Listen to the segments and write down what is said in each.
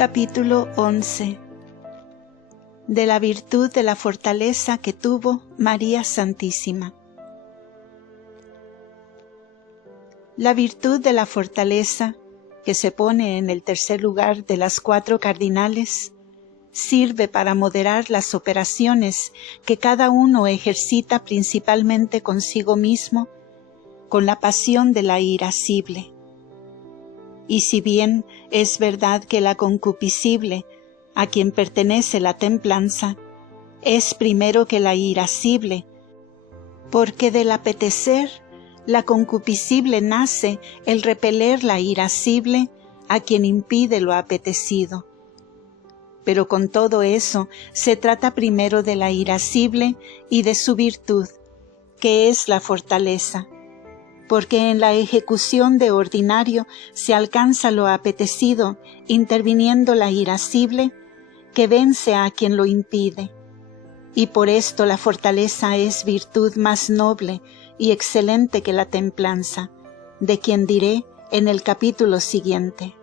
Capítulo 11. De la virtud de la fortaleza que tuvo María Santísima. La virtud de la fortaleza, que se pone en el tercer lugar de las 4 cardinales, sirve para moderar las operaciones que cada uno ejercita principalmente consigo mismo, con la pasión de la irascible. Y si bien es verdad que la concupiscible, a quien pertenece la templanza, es primero que la irascible, porque del apetecer la concupiscible nace el repeler la irascible a quien impide lo apetecido. Pero con todo eso se trata primero de la irascible y de su virtud, que es la fortaleza, porque en la ejecución de ordinario se alcanza lo apetecido interviniendo la irascible, que vence a quien lo impide. Y por esto la fortaleza es virtud más noble y excelente que la templanza, de quien diré en el capítulo siguiente.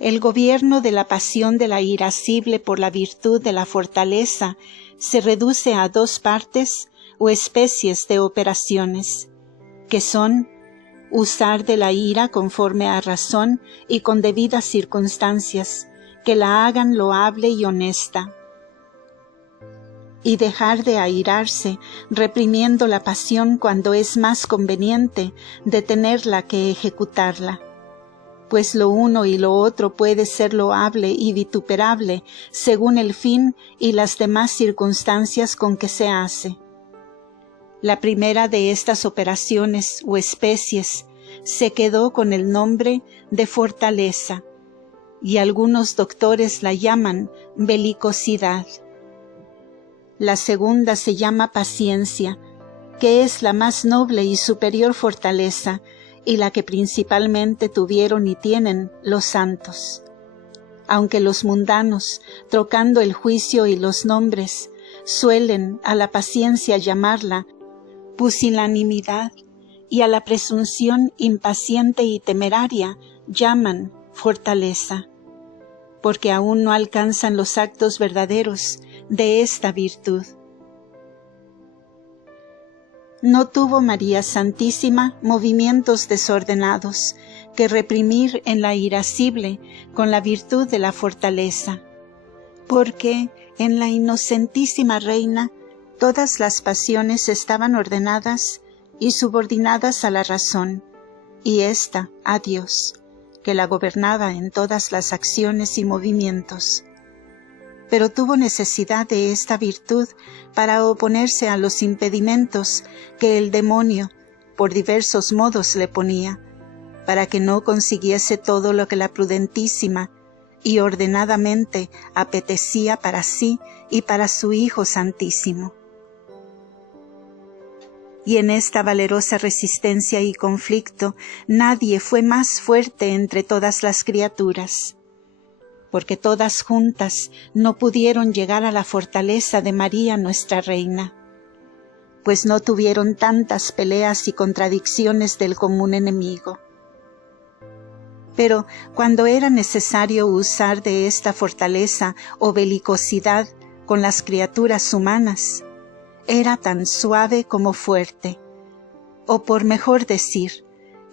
El gobierno de la pasión de la irascible por la virtud de la fortaleza se reduce a 2 partes o especies de operaciones, que son usar de la ira conforme a razón y con debidas circunstancias, que la hagan loable y honesta, y dejar de airarse, reprimiendo la pasión cuando es más conveniente detenerla que ejecutarla, pues lo uno y lo otro puede ser loable y vituperable según el fin y las demás circunstancias con que se hace. La primera de estas operaciones o especies se quedó con el nombre de fortaleza, y algunos doctores la llaman belicosidad. La segunda se llama paciencia, que es la más noble y superior fortaleza, y la que principalmente tuvieron y tienen los santos. Aunque los mundanos, trocando el juicio y los nombres, suelen a la paciencia llamarla pusilanimidad, y a la presunción impaciente y temeraria llaman fortaleza, porque aún no alcanzan los actos verdaderos de esta virtud. No tuvo María Santísima movimientos desordenados que reprimir en la irascible con la virtud de la fortaleza, porque en la inocentísima reina todas las pasiones estaban ordenadas y subordinadas a la razón, y ésta a Dios, que la gobernaba en todas las acciones y movimientos. Pero tuvo necesidad de esta virtud para oponerse a los impedimentos que el demonio, por diversos modos, le ponía, para que no consiguiese todo lo que la prudentísima y ordenadamente apetecía para sí y para su Hijo Santísimo. Y en esta valerosa resistencia y conflicto nadie fue más fuerte entre todas las criaturas, porque todas juntas no pudieron llegar a la fortaleza de María nuestra Reina, pues no tuvieron tantas peleas y contradicciones del común enemigo. Pero cuando era necesario usar de esta fortaleza o belicosidad con las criaturas humanas, era tan suave como fuerte, o por mejor decir,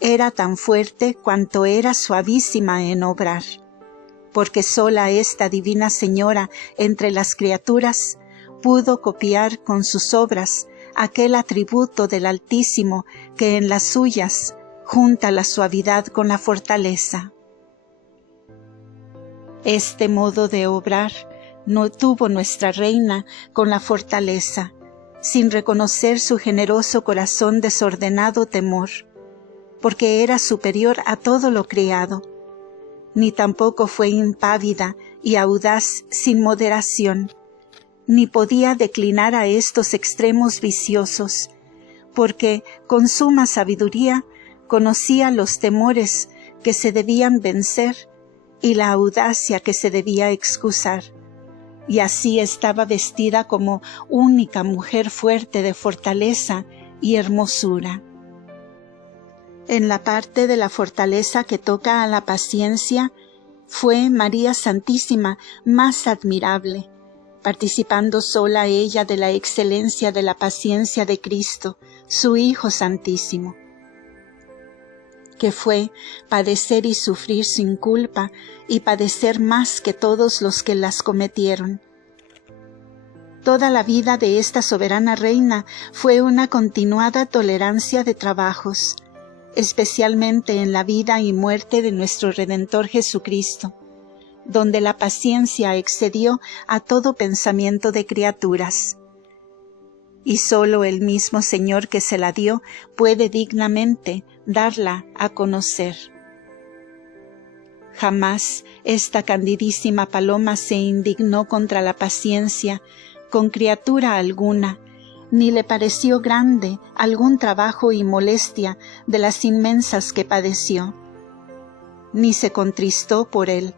era tan fuerte cuanto era suavísima en obrar, porque sola esta divina Señora entre las criaturas pudo copiar con sus obras aquel atributo del Altísimo que en las suyas junta la suavidad con la fortaleza. Este modo de obrar no tuvo nuestra Reina con la fortaleza, sin reconocer su generoso corazón desordenado temor, porque era superior a todo lo creado, ni tampoco fue impávida y audaz sin moderación, ni podía declinar a estos extremos viciosos, porque con suma sabiduría conocía los temores que se debían vencer y la audacia que se debía excusar, y así estaba vestida como única mujer fuerte de fortaleza y hermosura. En la parte de la fortaleza que toca a la paciencia, fue María Santísima más admirable, participando sola ella de la excelencia de la paciencia de Cristo, su Hijo Santísimo, que fue padecer y sufrir sin culpa y padecer más que todos los que las cometieron. Toda la vida de esta soberana reina fue una continuada tolerancia de trabajos, especialmente en la vida y muerte de nuestro Redentor Jesucristo, donde la paciencia excedió a todo pensamiento de criaturas. Y sólo el mismo Señor que se la dio puede dignamente darla a conocer. Jamás esta candidísima paloma se indignó contra la paciencia con criatura alguna, ni le pareció grande algún trabajo y molestia de las inmensas que padeció. Ni se contristó por él,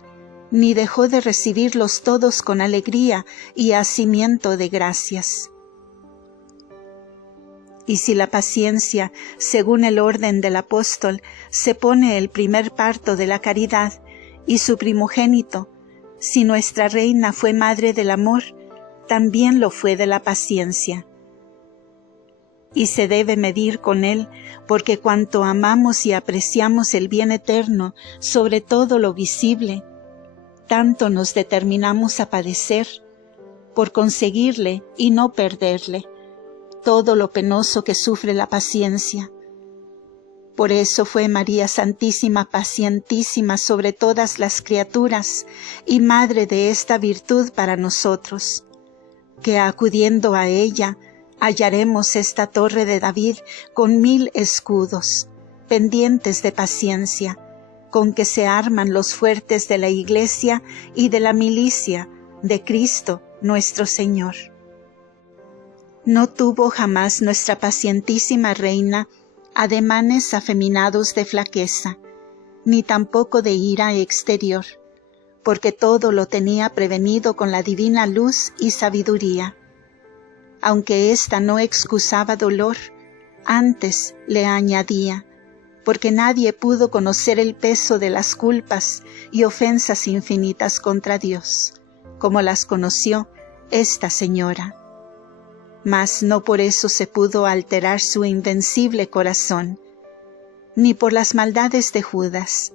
ni dejó de recibirlos todos con alegría y hacimiento de gracias. Y si la paciencia, según el orden del apóstol, se pone el primer parto de la caridad y su primogénito, si nuestra reina fue madre del amor, también lo fue de la paciencia. Y se debe medir con él, porque cuanto amamos y apreciamos el bien eterno sobre todo lo visible, tanto nos determinamos a padecer, por conseguirle y no perderle, todo lo penoso que sufre la paciencia. Por eso fue María Santísima pacientísima sobre todas las criaturas y madre de esta virtud para nosotros, que acudiendo a ella hallaremos esta torre de David con 1000 escudos, pendientes de paciencia, con que se arman los fuertes de la Iglesia y de la milicia de Cristo nuestro Señor. No tuvo jamás nuestra pacientísima reina ademanes afeminados de flaqueza, ni tampoco de ira exterior, porque todo lo tenía prevenido con la divina luz y sabiduría. Aunque ésta no excusaba dolor, antes le añadía, porque nadie pudo conocer el peso de las culpas y ofensas infinitas contra Dios, como las conoció esta señora. Mas no por eso se pudo alterar su invencible corazón, ni por las maldades de Judas,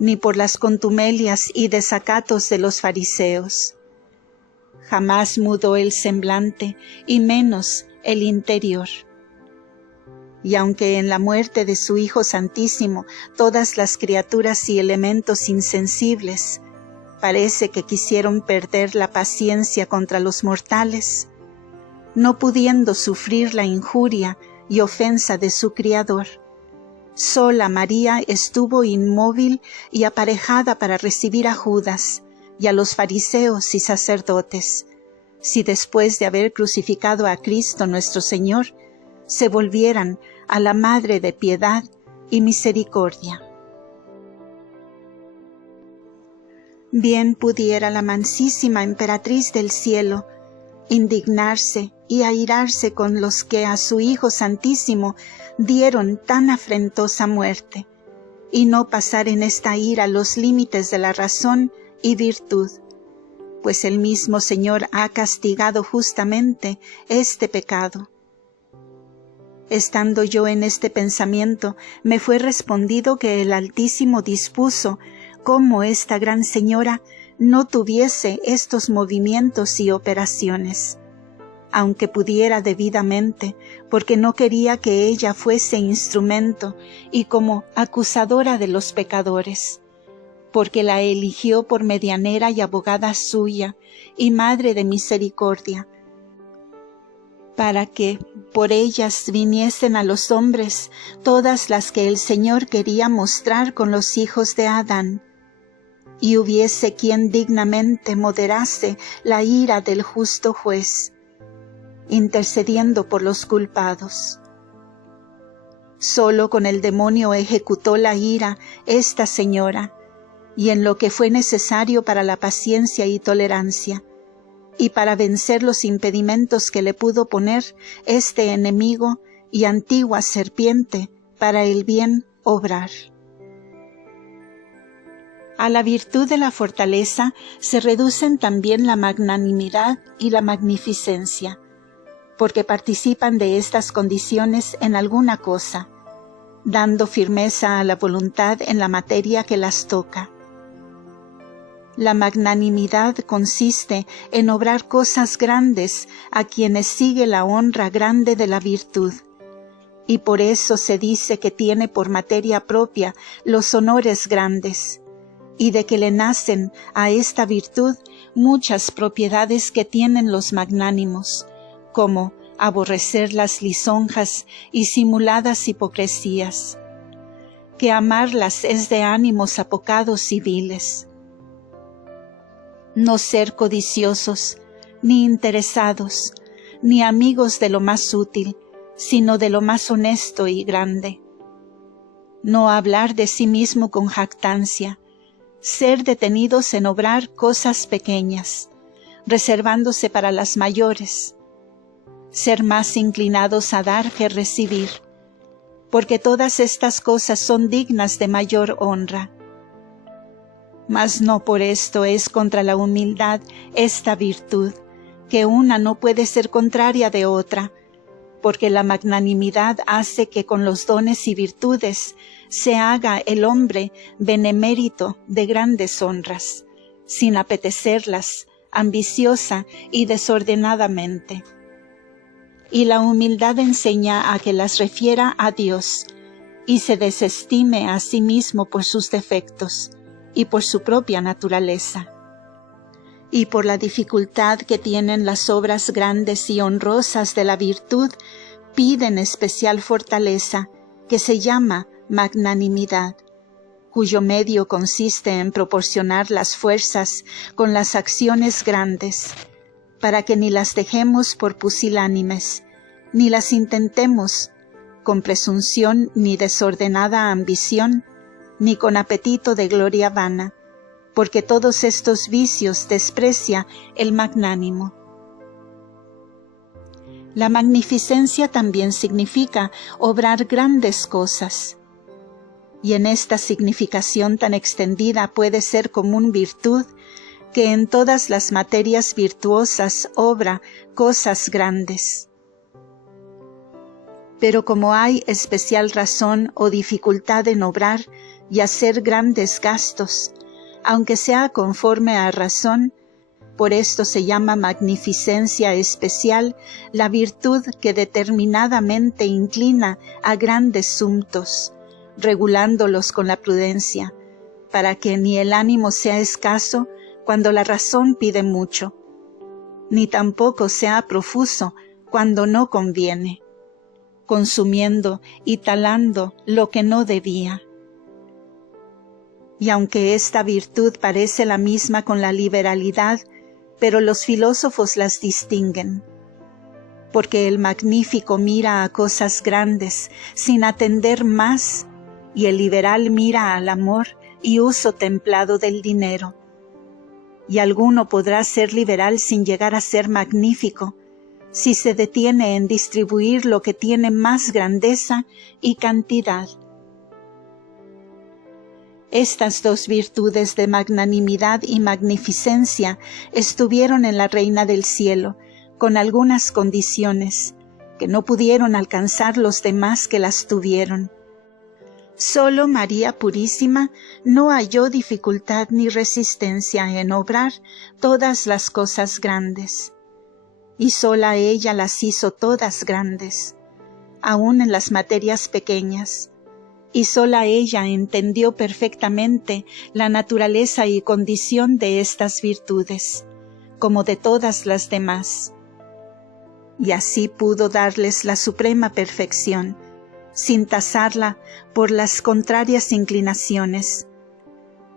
ni por las contumelias y desacatos de los fariseos. Jamás mudó el semblante, y menos el interior. Y aunque en la muerte de su Hijo Santísimo todas las criaturas y elementos insensibles parece que quisieron perder la paciencia contra los mortales, no pudiendo sufrir la injuria y ofensa de su Criador, sola María estuvo inmóvil y aparejada para recibir a Judas y a los fariseos y sacerdotes, si después de haber crucificado a Cristo nuestro Señor, se volvieran a la Madre de piedad y misericordia. Bien pudiera la mansísima emperatriz del cielo indignarse y airarse con los que a su Hijo Santísimo dieron tan afrentosa muerte, y no pasar en esta ira los límites de la razón y virtud, pues el mismo Señor ha castigado justamente este pecado. Estando yo en este pensamiento, me fue respondido que el Altísimo dispuso cómo esta gran señora no tuviese estos movimientos y operaciones, aunque pudiera debidamente, porque no quería que ella fuese instrumento y como acusadora de los pecadores, porque la eligió por medianera y abogada suya y madre de misericordia, para que por ellas viniesen a los hombres todas las que el Señor quería mostrar con los hijos de Adán, y hubiese quien dignamente moderase la ira del justo juez, intercediendo por los culpados. Solo con el demonio ejecutó la ira esta señora, y en lo que fue necesario para la paciencia y tolerancia, y para vencer los impedimentos que le pudo poner este enemigo y antigua serpiente para el bien obrar. A la virtud de la fortaleza se reducen también la magnanimidad y la magnificencia, porque participan de estas condiciones en alguna cosa, dando firmeza a la voluntad en la materia que las toca. La magnanimidad consiste en obrar cosas grandes a quienes sigue la honra grande de la virtud, y por eso se dice que tiene por materia propia los honores grandes, y de que le nacen a esta virtud muchas propiedades que tienen los magnánimos, como aborrecer las lisonjas y simuladas hipocresías, que amarlas es de ánimos apocados y viles. No ser codiciosos, ni interesados, ni amigos de lo más útil, sino de lo más honesto y grande. No hablar de sí mismo con jactancia, ser detenidos en obrar cosas pequeñas, reservándose para las mayores, ser más inclinados a dar que recibir, porque todas estas cosas son dignas de mayor honra. Mas no por esto es contra la humildad esta virtud, que una no puede ser contraria de otra, porque la magnanimidad hace que con los dones y virtudes se haga el hombre benemérito de grandes honras, sin apetecerlas, ambiciosa y desordenadamente. Y la humildad enseña a que las refiera a Dios, y se desestime a sí mismo por sus defectos, y por su propia naturaleza. Y por la dificultad que tienen las obras grandes y honrosas de la virtud, piden especial fortaleza, que se llama magnanimidad, cuyo medio consiste en proporcionar las fuerzas con las acciones grandes, para que ni las dejemos por pusilánimes, ni las intentemos con presunción ni desordenada ambición, ni con apetito de gloria vana, porque todos estos vicios desprecia el magnánimo. La magnificencia también significa obrar grandes cosas, y en esta significación tan extendida puede ser común virtud, que en todas las materias virtuosas obra cosas grandes. Pero como hay especial razón o dificultad en obrar y hacer grandes gastos, aunque sea conforme a razón, por esto se llama magnificencia especial la virtud que determinadamente inclina a grandes sumptos, regulándolos con la prudencia, para que ni el ánimo sea escaso cuando la razón pide mucho, ni tampoco sea profuso cuando no conviene, consumiendo y talando lo que no debía. Y aunque esta virtud parece la misma con la liberalidad, pero los filósofos las distinguen, porque el magnífico mira a cosas grandes sin atender más, y el liberal mira al amor y uso templado del dinero. Y alguno podrá ser liberal sin llegar a ser magnífico, si se detiene en distribuir lo que tiene más grandeza y cantidad. Estas dos virtudes de magnanimidad y magnificencia estuvieron en la Reina del Cielo, con algunas condiciones, que no pudieron alcanzar los demás que las tuvieron. Solo María Purísima no halló dificultad ni resistencia en obrar todas las cosas grandes, y sola ella las hizo todas grandes, aun en las materias pequeñas, y sola ella entendió perfectamente la naturaleza y condición de estas virtudes, como de todas las demás. Y así pudo darles la suprema perfección, sin tasarla por las contrarias inclinaciones,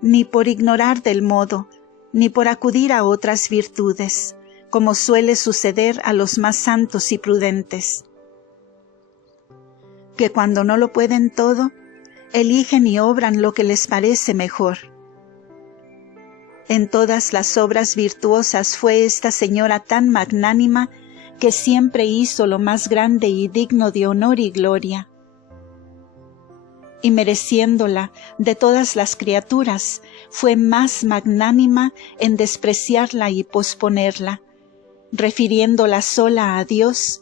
ni por ignorar del modo, ni por acudir a otras virtudes, como suele suceder a los más santos y prudentes, que cuando no lo pueden todo, eligen y obran lo que les parece mejor. En todas las obras virtuosas fue esta señora tan magnánima que siempre hizo lo más grande y digno de honor y gloria. y mereciéndola de todas las criaturas, fue más magnánima en despreciarla y posponerla, refiriéndola sola a Dios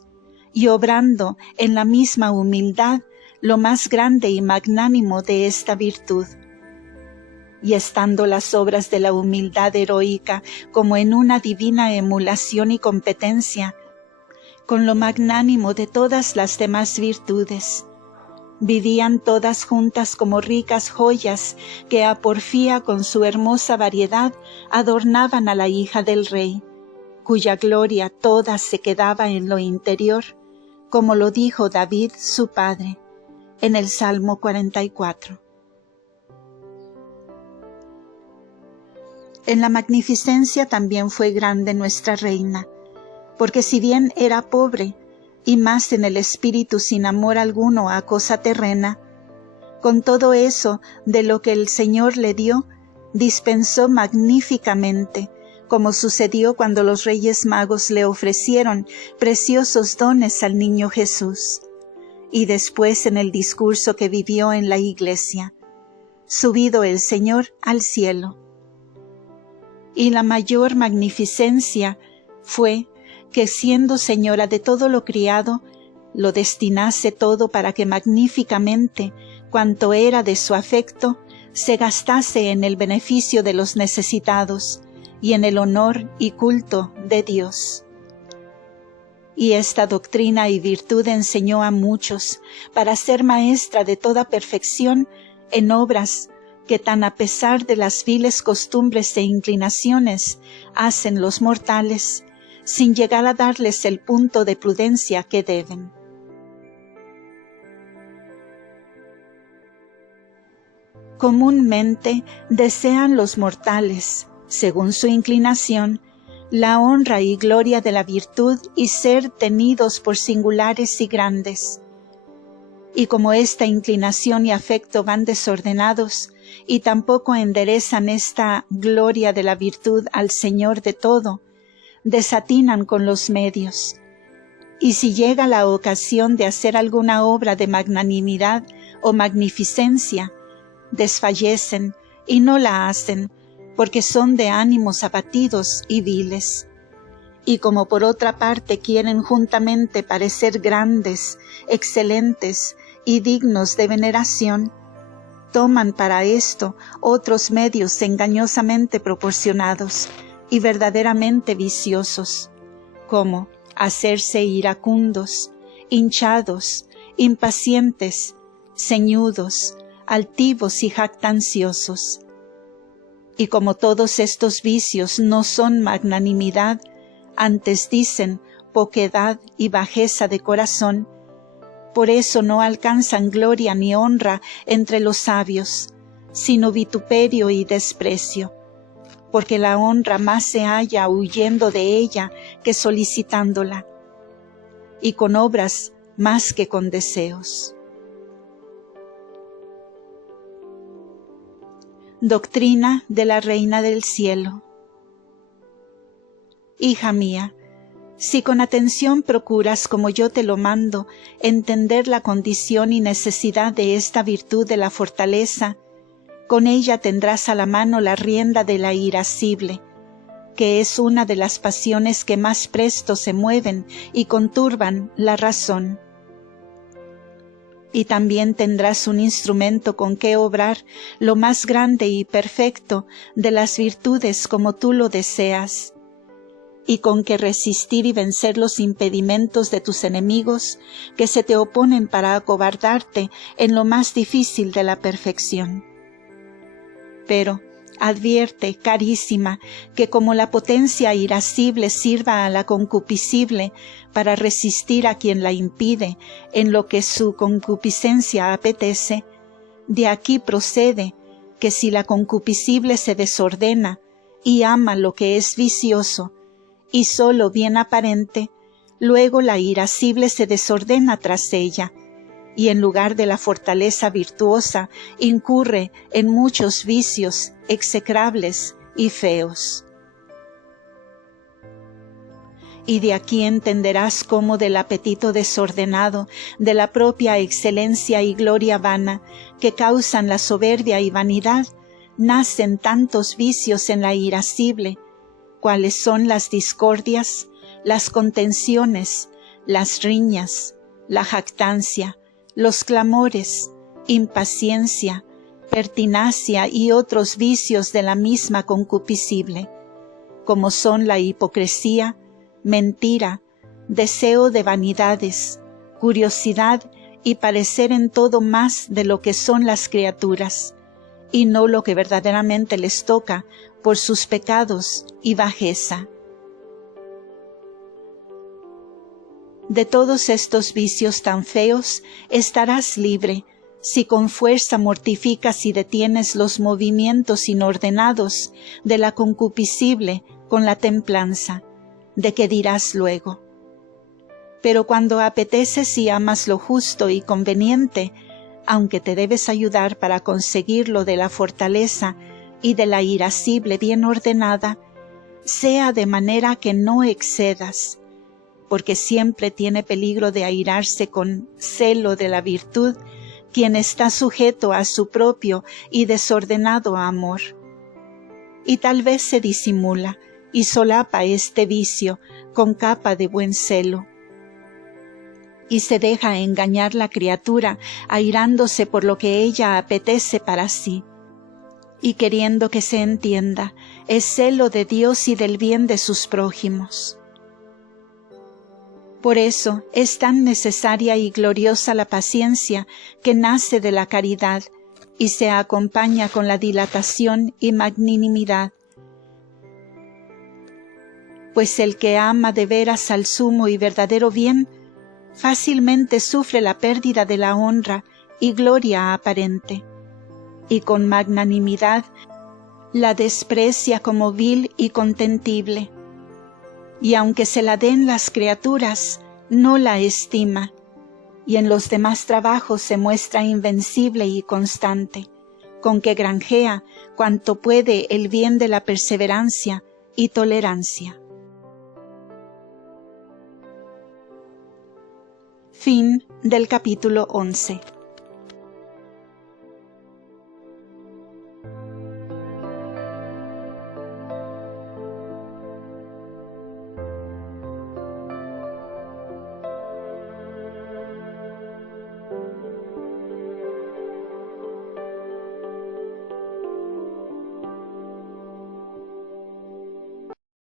y obrando en la misma humildad lo más grande y magnánimo de esta virtud. Y estando las obras de la humildad heroica como en una divina emulación y competencia con lo magnánimo de todas las demás virtudes, vivían todas juntas como ricas joyas que a porfía con su hermosa variedad adornaban a la hija del rey, cuya gloria toda se quedaba en lo interior, como lo dijo David su padre, en el Salmo 44. En la magnificencia también fue grande nuestra reina, porque si bien era pobre, y más en el espíritu sin amor alguno a cosa terrena, con todo eso de lo que el Señor le dio, dispensó magníficamente, como sucedió cuando los Reyes Magos le ofrecieron preciosos dones al niño Jesús, y después en el discurso que vivió en la iglesia, subido el Señor al cielo. Y la mayor magnificencia fue que siendo señora de todo lo criado, lo destinase todo para que magníficamente, cuanto era de su afecto, se gastase en el beneficio de los necesitados y en el honor y culto de Dios. Y esta doctrina y virtud enseñó a muchos, para ser maestra de toda perfección en obras que tan a pesar de las viles costumbres e inclinaciones hacen los mortales, sin llegar a darles el punto de prudencia que deben. Comúnmente desean los mortales, según su inclinación, la honra y gloria de la virtud y ser tenidos por singulares y grandes. Y como esta inclinación y afecto van desordenados, y tampoco enderezan esta gloria de la virtud al Señor de todo, desatinan con los medios. Y si llega la ocasión de hacer alguna obra de magnanimidad o magnificencia, desfallecen y no la hacen, porque son de ánimos abatidos y viles. Y como por otra parte quieren juntamente parecer grandes, excelentes y dignos de veneración, toman para esto otros medios engañosamente proporcionados y verdaderamente viciosos, como hacerse iracundos, hinchados, impacientes, ceñudos, altivos y jactanciosos. Y como todos estos vicios no son magnanimidad, antes dicen poquedad y bajeza de corazón, por eso no alcanzan gloria ni honra entre los sabios, sino vituperio y desprecio, porque la honra más se halla huyendo de ella que solicitándola, y con obras más que con deseos. Doctrina de la Reina del Cielo. Hija mía, si con atención procuras, como yo te lo mando, entender la condición y necesidad de esta virtud de la fortaleza, con ella tendrás a la mano la rienda de la irascible, que es una de las pasiones que más presto se mueven y conturban la razón. Y también tendrás un instrumento con que obrar lo más grande y perfecto de las virtudes como tú lo deseas, y con que resistir y vencer los impedimentos de tus enemigos que se te oponen para acobardarte en lo más difícil de la perfección. Pero advierte, carísima, que como la potencia irascible sirva a la concupiscible para resistir a quien la impide en lo que su concupiscencia apetece, de aquí procede que si la concupiscible se desordena y ama lo que es vicioso y solo bien aparente, luego la irascible se desordena tras ella, y en lugar de la fortaleza virtuosa incurre en muchos vicios execrables y feos. y de aquí entenderás cómo del apetito desordenado, de la propia excelencia y gloria vana, que causan la soberbia y vanidad, nacen tantos vicios en la irascible, cuales son las discordias, las contenciones, las riñas, la jactancia, los clamores, impaciencia, pertinacia y otros vicios de la misma concupiscible, como son la hipocresía, mentira, deseo de vanidades, curiosidad y parecer en todo más de lo que son las criaturas, y no lo que verdaderamente les toca por sus pecados y bajeza. De todos estos vicios tan feos estarás libre, si con fuerza mortificas y detienes los movimientos inordenados de la concupiscible con la templanza, de que dirás luego. Pero cuando apeteces y amas lo justo y conveniente, aunque te debes ayudar para conseguirlo de la fortaleza y de la irascible bien ordenada, sea de manera que no excedas, porque siempre tiene peligro de airarse con celo de la virtud quien está sujeto a su propio y desordenado amor. Y tal vez se disimula y solapa este vicio con capa de buen celo, y se deja engañar la criatura airándose por lo que ella apetece para sí, y queriendo que se entienda, es celo de Dios y del bien de sus prójimos. Por eso es tan necesaria y gloriosa la paciencia que nace de la caridad y se acompaña con la dilatación y magnanimidad. Pues el que ama de veras al sumo y verdadero bien, fácilmente sufre la pérdida de la honra y gloria aparente, y con magnanimidad la desprecia como vil y contentible, y aunque se la den las criaturas, no la estima, y en los demás trabajos se muestra invencible y constante, con que granjea cuanto puede el bien de la perseverancia y tolerancia. Fin del capítulo 11.